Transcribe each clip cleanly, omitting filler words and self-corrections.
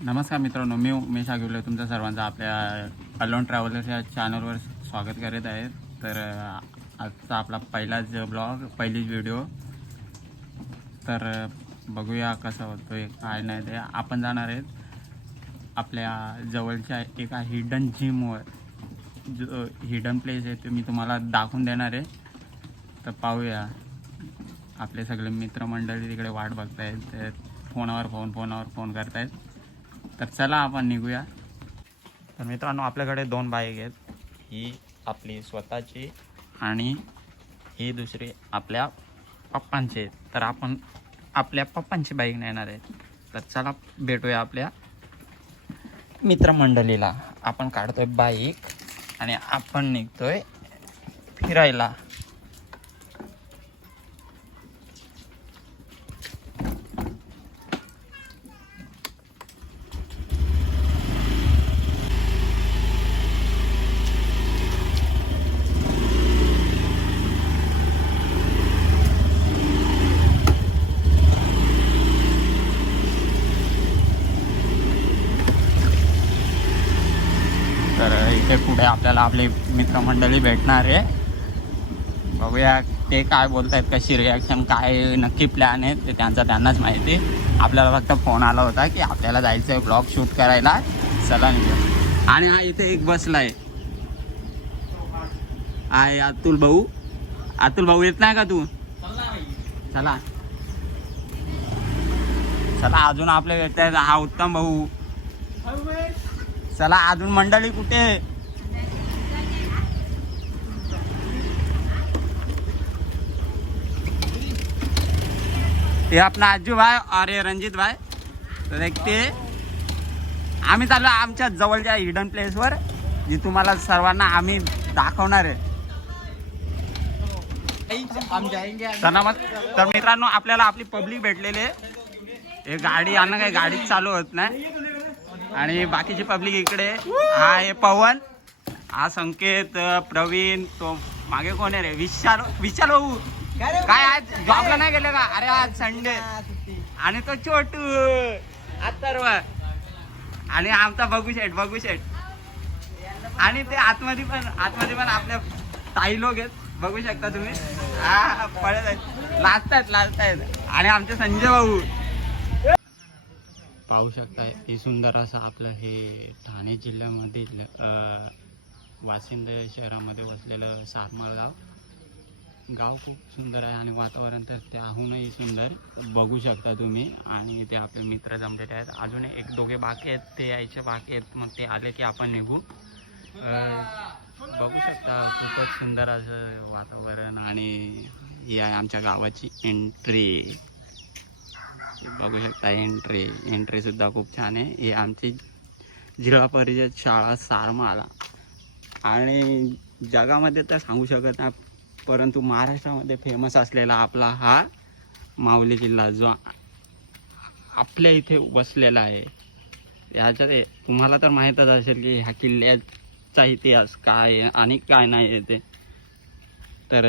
नमस्कार मित्रांनो, मी उमेश आगिवले तुमच्या सर्वांचं आपल्या अलोन ट्रॅव्हलर्स या चॅनलवर स्वागत करत आहे. तर आजचा आपला पहिलाच ब्लॉग, पहिलीच व्हिडिओ. तर बघूया कसा होतो आहे काय नाही ते. आपण जाणार आहेत आपल्या जवळच्या एका हिडन जिमवर. जो हिडन प्लेस आहे ते मी तुम्हाला दाखवून देणार आहे. तर पाहूया. आपले सगळे मित्रमंडळी तिकडे वाट बघतायत, ते फोनावर फोन करतायत. तर चला आपण निघूया. तर मित्रांनो, आपल्याकडे 2 बाईक आहेत. ही आपली स्वतःची आणि ही दुसरी आपल्या पप्पांची आहेत. तर आपण आपल्या पप्पांची बाईक नेणार आहेत. तर चला भेटूया आपल्या मित्रमंडळीला. आपण काढतोय बाईक आणि आपण निघतोय फिरायला. तर इथे पुढे आपल्याला आपली मित्रमंडळी भेटणार आहे. बघूया ते काय बोलत आहेत, कशी रिॲक्शन, काय नक्की प्लॅन आहे ते त्यांनाच माहिती. आपल्याला फक्त फोन आला होता की आपल्याला जायचं आहे ब्लॉग शूट करायला, चला निघूया. आणि हा इथे एक बसला आहे अतुल भाऊ येत नाही का तू? चला चला अजून आपले येत आहेत. हा उत्तम भाऊ. चला अजून मंडळी कुठे? ये अपना आजू भाई और ये रंजित भाई. तर देखते आम्ही चाललो आमच्या जवळच्या हिडन प्लेसवर, जी तुम्हाला सर्वांना आम्ही दाखवणार आहे. तर मित्रांनो, आपल्याला आपली पब्लिक भेटलेली आहे. हे गाडी आणणं काही गाडीच चालू होत नाही आणि बाकीची पब्लिक इकडे. हा आहे पवन, हा संकेत, प्रवीण, तो मागे कोण आहे रे, विशाल भाऊ. काय आज जॉबला नाही गेले का? अरे आज संडे. आणि तो छोटू अथर्व आणि आमचा बघू शेट. आणि ते आतमध्ये पण आपल्या ताई लोक आहेत, बघू शकता तुम्ही. हा पळत आहेत, लाजतायत. आणि आमचे संजय भाऊ पाहू शकताय. हे सुंदर असं आपलं हे ठाणे जिल्ह्यामधील वाशिंद शहरामध्ये वसलेलं सारमाळ गाव खूप सुंदर आहे आणि वातावरण तर त्याहूनही सुंदर, बघू शकता तुम्ही. आणि ते आपले मित्र जमलेले आहेत. अजून 1-2 बाकी आहेत, ते यायचे बाकी आहेत. मग ते आले की आपण निघू. बघू शकता खूपच सुंदर असं वातावरण. आणि ही आहे आमच्या गावाची एंट्री. बघू शकता एंट्री सुद्धा खूप छान आहे. ही आमची जिल्हा परिषद शाळा सारमाळा. आणि जगामध्ये तर सांगू शकत नाही, परंतु महाराष्ट्रामध्ये फेमस असलेला आपला हा माहुली किल्ला, जो आपल्या इथे वसलेला आहे. ह्याच्यात तुम्हाला तर माहीतच असेल की ह्या किल्ल्याचा इतिहास काय आणि काय नाही आहे ते. तर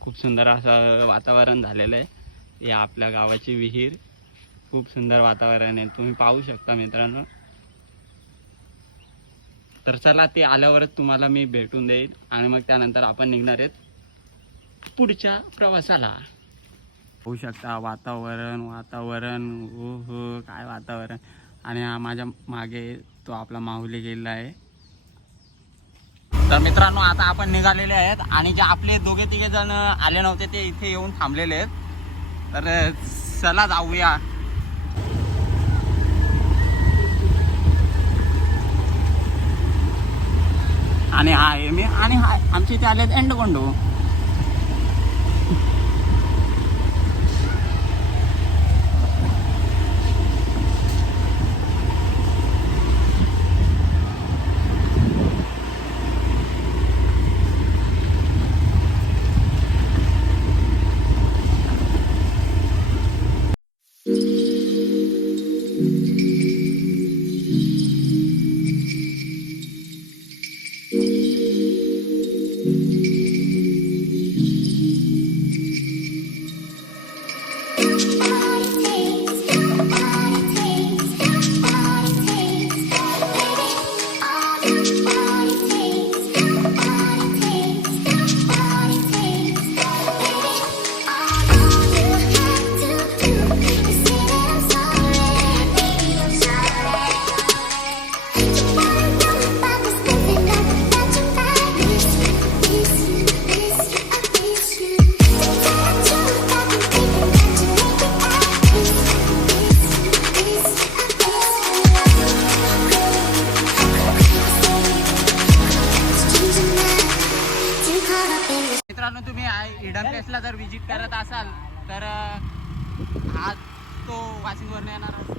खूप सुंदर असं वातावरण झालेलं आहे. हे आपल्या गावाची विहीर, खूप सुंदर वातावरण आहे, तुम्ही पाहू शकता मित्रांनो. तर चला, ते आल्यावरच तुम्हाला मी भेटून देईल आणि मग त्यानंतर आपण निघणार आहेत पुढच्या प्रवासाला. होऊ शकता वातावरण हो काय वातावरण. आणि हा माझ्या मागे तो आपला माहुली किल्ला आहे. तर मित्रांनो, आता आपण निघालेले आहेत आणि जे आपले 2-3 जण आले नव्हते ते इथे येऊन थांबलेले आहेत. तर चला जाऊया. आणि हा आहे मी आणि हा आमच्या इथे आले आहेत एंडकोंडो. हिडन प्लेसला जर विजिट करत असाल तर आज तो वाशिंगवरनं येणार असतो.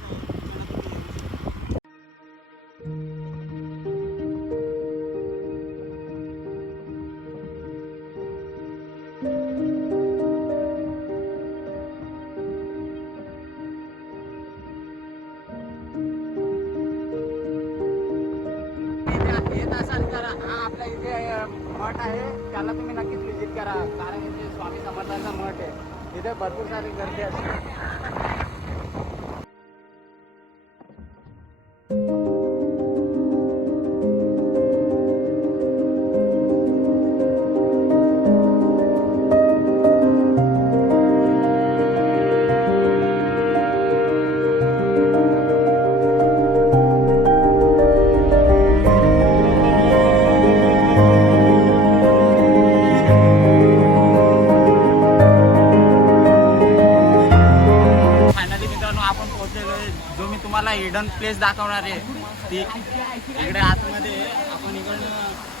येत असाल तर हा आपल्या इथे मठ आहे, त्याला तुम्ही नक्कीच विजिट करा, कारण इथे स्वामी समर्थांचा मठ आहे. इथे भरपूर सारी गर्दी असते. जो मी तुम्हाला हिडन प्लेस दाखवणार आहे ती इकडे आतमध्ये. आपण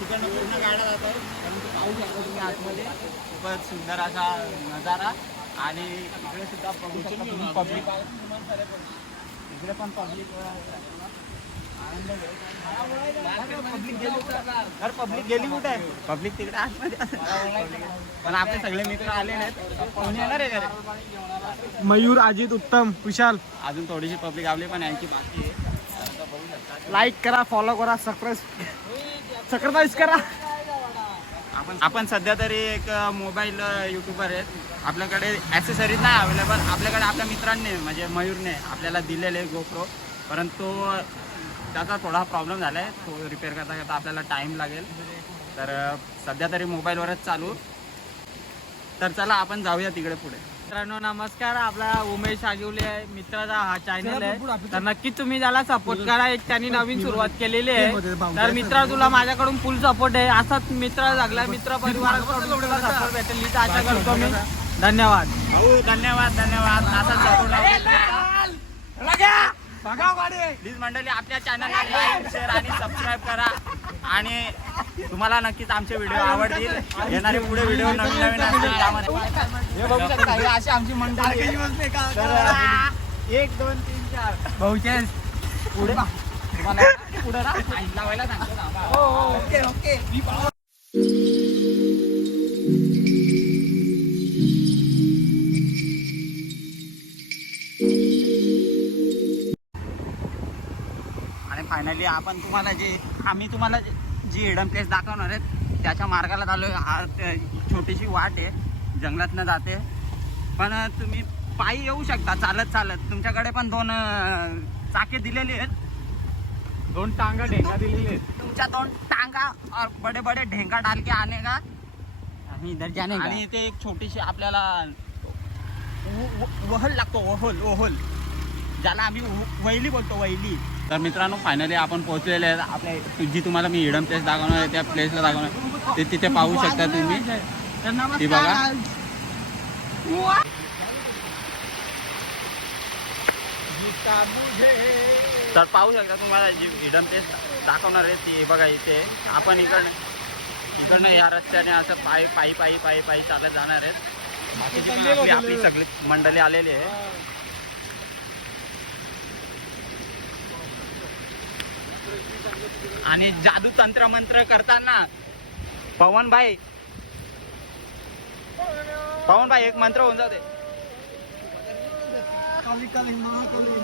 तिकडनं पूर्ण गाड्या जातो, परंतु पाहू शकता तुम्ही आतमध्ये खूपच सुंदर असा नजारा. आणि इकडे सुद्धा बघू शकता तुम्ही पब्लिक, इकडे पण पब्लिक आनंद पब्लिक गेली कुठे आहे? पब्लिक तिकडे आतमध्ये. पण आपले सगळे मित्र आले नाहीत, कोणी येणार आहे का? मयूर, अजित, उत्तम, विशाल. अजून थोडीशी पब्लिक आपली पण यांची बाकी आहे. लाईक करा, फॉलो करा, सबस्क्राईब करा. आपण सध्या तरी एक मोबाईल युट्यूबर आहेत. आपल्याकडे ॲक्सेसरीज नाही अवेलेबल. आपल्याकडे आपल्या मित्रांनी म्हणजे मयूरने आपल्याला दिलेले गोप्रो, परंतु त्याचा थोडा प्रॉब्लेम झाला आहे. तो रिपेअर करता करता आपल्याला टाईम लागेल. तर सध्या तरी मोबाईलवरच चालू. तर चला आपण जाऊया तिकडे पुढे. मित्रांनो नमस्कार. आपला उमेश आगिवले मित्राचा हा चॅनल आहे, तर नक्कीच तुम्ही त्याला सपोर्ट करा. एक त्यांनी नवीन सुरुवात केलेली आहे. तर मित्रा तुला माझ्याकडून फुल सपोर्ट आहे. असाच मित्र लागला, मित्र परिवाराकडून तुला सपोर्ट भेटेल हीच आशा करतो मी. धन्यवाद भाऊ, धन्यवाद धन्यवाद. असाच सपोर्ट प्लीज मंडळी, आपल्या चॅनलला लाईक, शेअर आणि सबस्क्राईब करा. आणि तुम्हाला नक्कीच आमचे व्हिडिओ आवडतील. येणारे पुढे व्हिडिओ नवीन नवीन असतील त्यामध्ये. हे बघू शकता, ही अशी आमची मंडळी. 1 2 3 4 भाऊचे पुढे तुम्हाला पुढे लावायला सांगतो. Okay okay. फायनली आपण तुम्हाला आम्ही तुम्हाला जी हिडन प्लेस दाखवणार आहेत त्याच्या मार्गाला चालू आहे. छोटीशी वाट आहे, जंगलातनं जाते. पण तुम्ही पायी येऊ शकता चालत चालत. तुमच्याकडे पण 2 चाके दिलेली आहेत, 2 टांगा ढेंगा दिलेले आहेत. तुमच्या 2 टांगा और बडे बडे ढेंगा डाल के आने का इधर जाने का. आणि इथे एक छोटीशी आपल्याला वहल लागतो, वहल ज्याला आम्ही वैली बोलतो, वैली. तर मित्रांनो फायनली आपण पोहोचलेले आहेत. आपल्या जी तुम्हाला मी हिडन प्लेस दाखवणार आहे त्या प्लेसला दाखवणार ते तिथे पाहू शकता तुम्ही. ती बघा. तर पाहू शकता तुम्हाला जी हिडन प्लेस दाखवणार आहे ती बघा. इथे आपण इकडनं या रस्त्याने असं पायी चालत जाणार आहेत. आपली सगळी मंडळी आलेली आहे. आणि जादू तंत्र मंत्र करताना पवन भाई एक मंत्र होऊन जाते. काली काली महाकाली.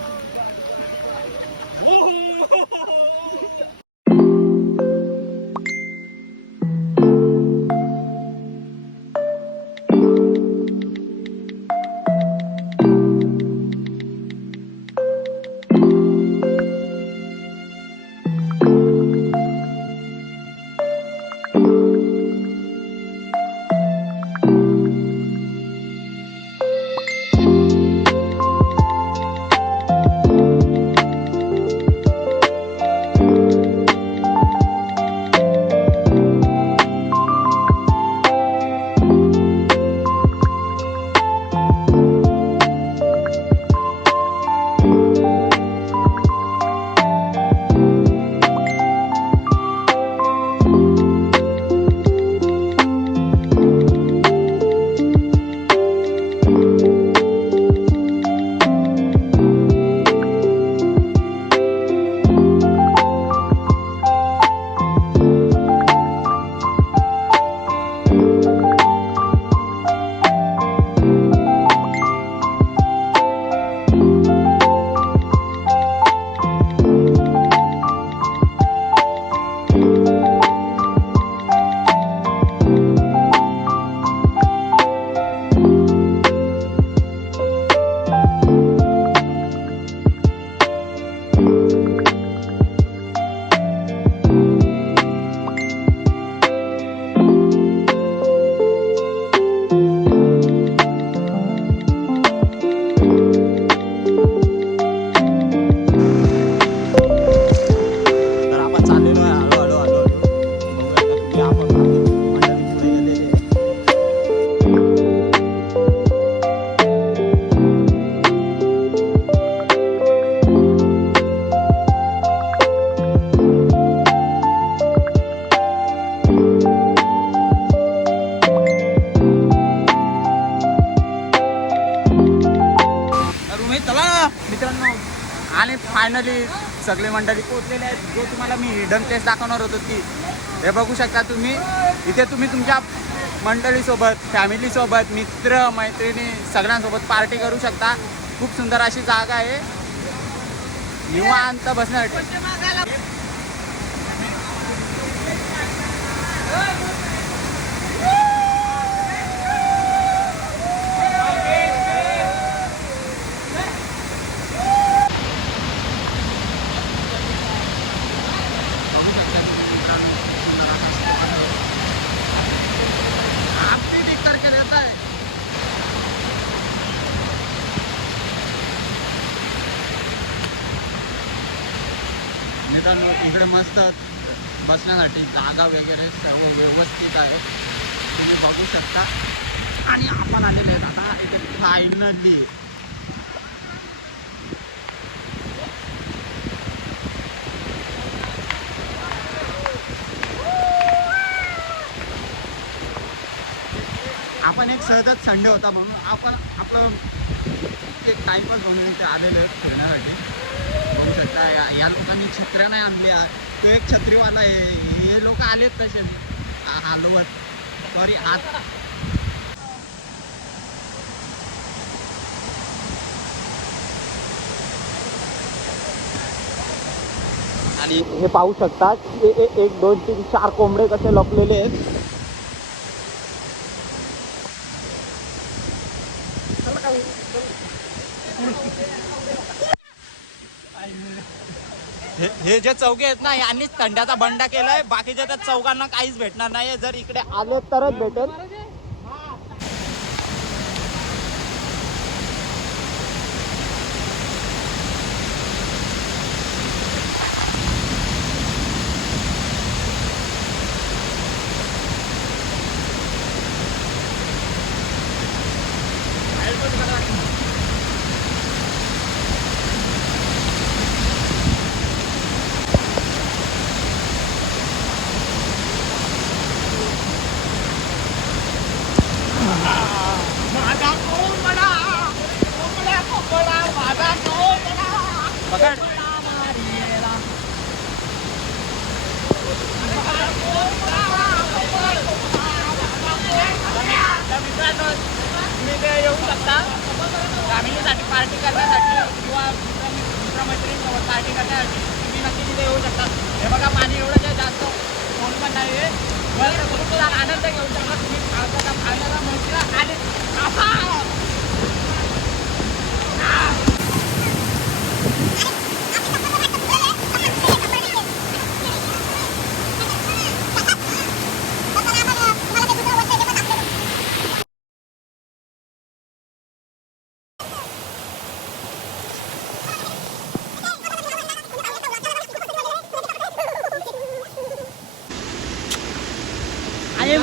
सगळे मंडळी पोहोचलेले आहेत. जो तुम्हाला मी हिडन प्लेस दाखवणार होतो की हे बघू शकता तुम्ही. इथे तुम्ही तुमच्या मंडळीसोबत, फॅमिलीसोबत, मित्र मैत्रिणी सगळ्यांसोबत पार्टी करू शकता. खूप सुंदर अशी जागा आहे निवांत बसण्यासाठी. मित्रांनो इकडे मस्त बसण्यासाठी जागा वगैरे सर्व व्यवस्थित आहे, तुम्ही बघू शकता. आणि आपण आलेले आहेत आता इथे फायनली. आपण एक सहजच संडे होता म्हणून आपण आपलं एक टाईमपास म्हणून इथे आलेलो आहे फिरण्यासाठी. बघू शकता या लोकांनी छत्र्या नाही आणल्या. तो एक छत्रीवाला आहे. हे लोक आलेत तसे हलवत, सॉरी हात. आणि हे पाहू शकता 1 2 3 4 कोंबडे कसे लपलेले आहेत. हे जे चौघे आहेत ना यांनीच थंड्याचा बंडा केलाय. बाकीच्या त्या चौघांना काहीच भेटणार नाही. जर इकडे आले तरच भेटेल. पकड. मित्रांनो तुम्ही इथे येऊ शकता फॅमिलीसाठी पार्टी करण्यासाठी किंवा मित्रमैत्रिणीसोबत पार्टी करण्यासाठी. तुम्ही नक्की तिथे येऊ शकता. हे बघा पाणी एवढं काही जास्त कोण पण नाही आहे. मला आनंद घेऊ शकता तुम्ही. खाण्याला म्हणून आणि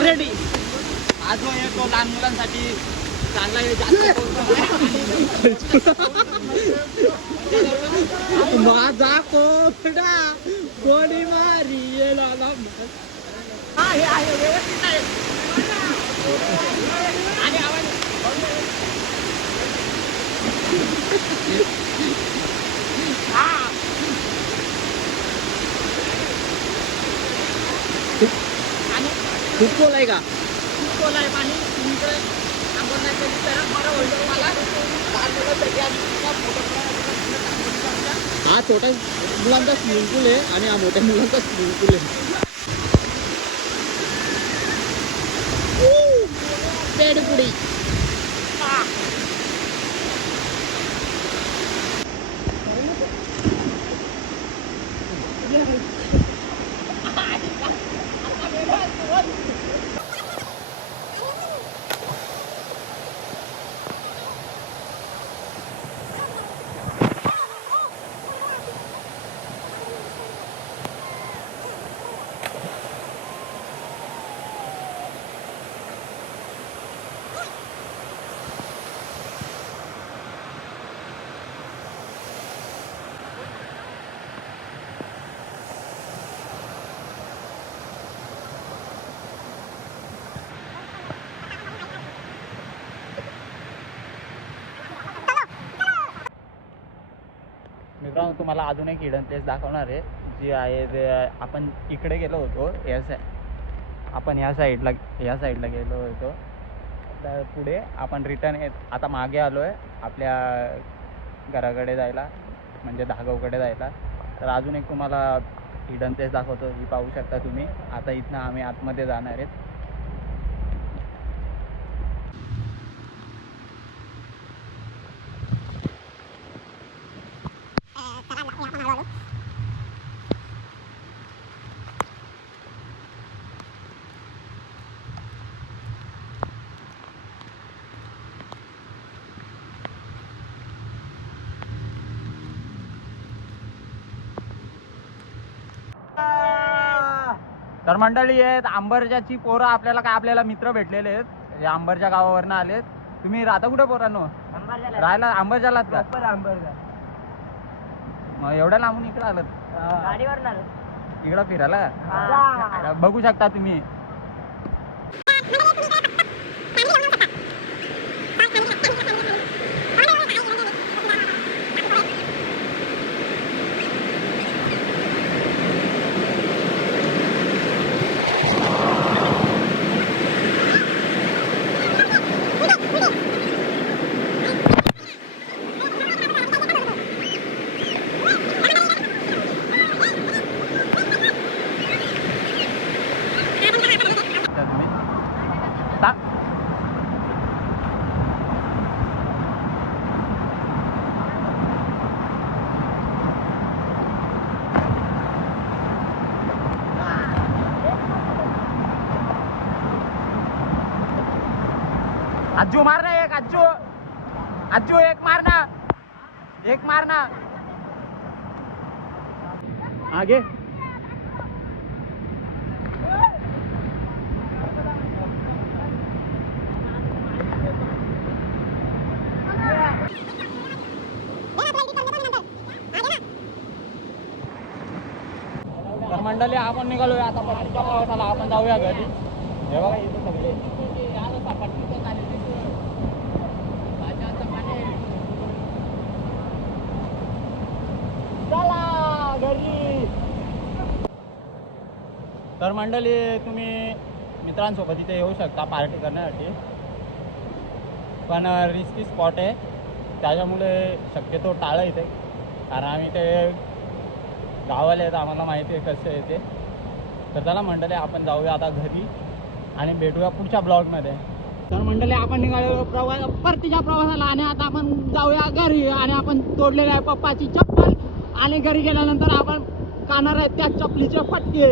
रेडी. हा जो आहे तो लहान मुलांसाठी चांगला आहे. माझा कोकडा गोडी मारी हा हे आहे व्यवस्थित आहे. आणि आवाज खूप खोल आहे का? खूप खोल आहे पाणी. तुमचं आंघोळ नाही केली तर बरं होईल तुम्हाला. हा छोटा मुलांचा स्विमिंग पूल आहे आणि हा मोठ्या मुलांचा स्विमिंग पूल आहे. पेडपुडी तुम्हाला अजून एक हिडन प्लेस दाखवणार आहे जी आहे ते आपण इकडे गेलो होतो आपण ह्या साईडला गेलो होतो. तर पुढे आपण रिटर्न आता मागे आलो आहे आपल्या घराकडे जायला म्हणजे धागावकडे जायला. तर अजून एक तुम्हाला हिडन प्लेस दाखवतो. ही पाहू शकता तुम्ही. आता इथनं आम्ही आतमध्ये जाणार आहेत. तर मंडळी आहेत अंबरच्याची पोरं आपल्याला मित्र भेटलेले आहेत जे अंबरच्या गावावरनं आलेत. तुम्ही राहता कुठे पोरांनो? राहायला अंबरच्यालाच का? मग एवढ्या लांबून इकडे आलं इकडं फिरायला बघू शकता तुम्ही. अज्जू मारना एक अज्जू एक मारना आगे. तर मंडळी आपण निघालोय आता परतीच्या प्रवासाला. आपण जाऊया घरी. हे बघा इथे सगळे घरी. तर मंडळी तुम्ही मित्रांसोबत इथे येऊ शकता पार्टी करण्यासाठी. पण रिस्की स्पॉट आहे त्याच्यामुळे शक्यतो टाळा इथे. कारण आम्ही ते गावाला आहेत आम्हाला माहिती आहे कसं आहे ते. तर चला मंडळी आपण जाऊया आता घरी आणि भेटूया पुढच्या ब्लॉगमध्ये. तर मंडळी आपण निघालो परतीच्या प्रवासाला आणि आता आपण जाऊया घरी. आणि आपण तोडलेलं आहे पप्पाची चप्पल आणि घरी गेल्यानंतर आपण खाणार आहेत त्या चपलीचे फटके.